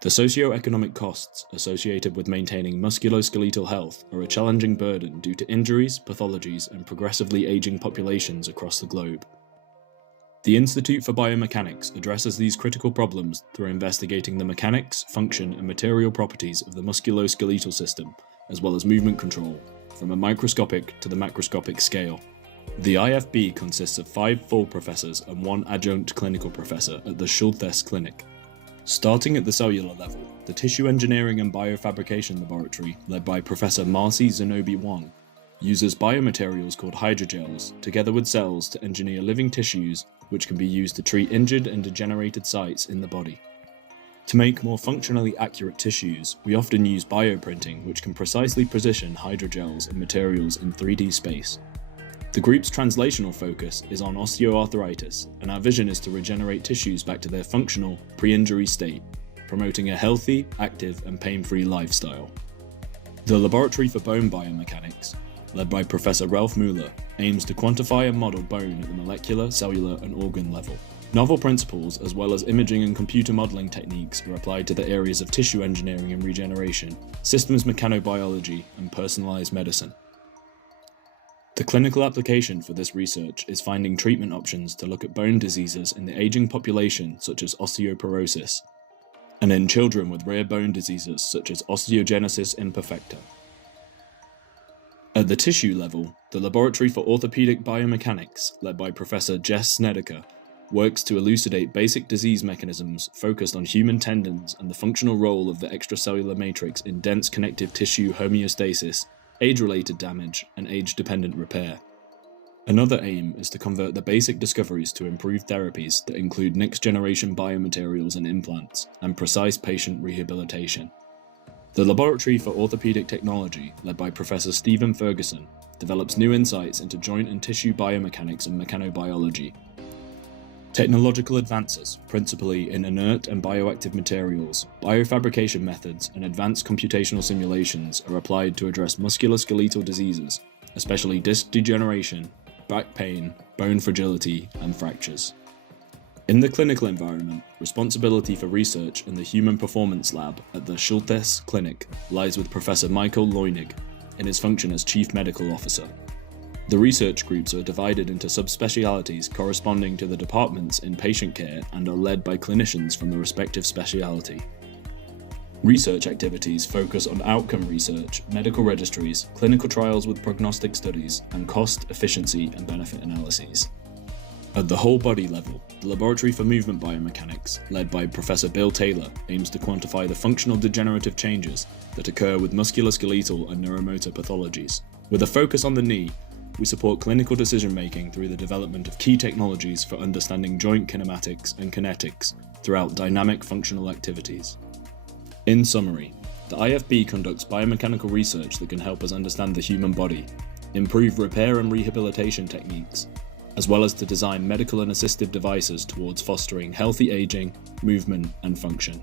The socio-economic costs associated with maintaining musculoskeletal health are a challenging burden due to injuries, pathologies, and progressively aging populations across the globe. The Institute for Biomechanics addresses these critical problems through investigating the mechanics, function, and material properties of the musculoskeletal system, as well as movement control, from a microscopic to the macroscopic scale. The IFB consists of 5 full professors and 1 adjunct clinical professor at the Schulthess Clinic. Starting at the cellular level, the Tissue Engineering and Biofabrication Laboratory, led by Professor Marcy Zenobi Wang, uses biomaterials called hydrogels, together with cells, to engineer living tissues which can be used to treat injured and degenerated sites in the body. To make more functionally accurate tissues, we often use bioprinting, which can precisely position hydrogels and materials in 3D space. The group's translational focus is on osteoarthritis, and our vision is to regenerate tissues back to their functional, pre-injury state, promoting a healthy, active, and pain-free lifestyle. The Laboratory for Bone Biomechanics, led by Professor Ralph Mueller, aims to quantify and model bone at the molecular, cellular, and organ level. Novel principles, as well as imaging and computer modeling techniques, are applied to the areas of tissue engineering and regeneration, systems mechanobiology, and personalized medicine. The clinical application for this research is finding treatment options to look at bone diseases in the aging population, such as osteoporosis, and in children with rare bone diseases such as osteogenesis imperfecta. At the tissue level, the Laboratory for Orthopedic Biomechanics, led by Professor Jess Snedeker, works to elucidate basic disease mechanisms focused on human tendons and the functional role of the extracellular matrix in dense connective tissue homeostasis, age-related damage, and age-dependent repair. Another aim is to convert the basic discoveries to improved therapies that include next-generation biomaterials and implants, and precise patient rehabilitation. The Laboratory for Orthopedic Technology, led by Professor Stephen Ferguson, develops new insights into joint and tissue biomechanics and mechanobiology. Technological advances, principally in inert and bioactive materials, biofabrication methods, and advanced computational simulations, are applied to address musculoskeletal diseases, especially disc degeneration, back pain, bone fragility, and fractures. In the clinical environment, responsibility for research in the Human Performance Lab at the Schulthess Clinic lies with Professor Michael Leunig in his function as Chief Medical Officer. The research groups are divided into subspecialities corresponding to the departments in patient care and are led by clinicians from the respective speciality. Research activities focus on outcome research, medical registries, clinical trials with prognostic studies, and cost, efficiency, and benefit analyses. At the whole body level, the Laboratory for Movement Biomechanics, led by Professor Bill Taylor, aims to quantify the functional degenerative changes that occur with musculoskeletal and neuromotor pathologies. With a focus on the knee, we support clinical decision-making through the development of key technologies for understanding joint kinematics and kinetics throughout dynamic functional activities. In summary, the IFB conducts biomechanical research that can help us understand the human body, improve repair and rehabilitation techniques, as well as to design medical and assistive devices towards fostering healthy aging, movement, and function.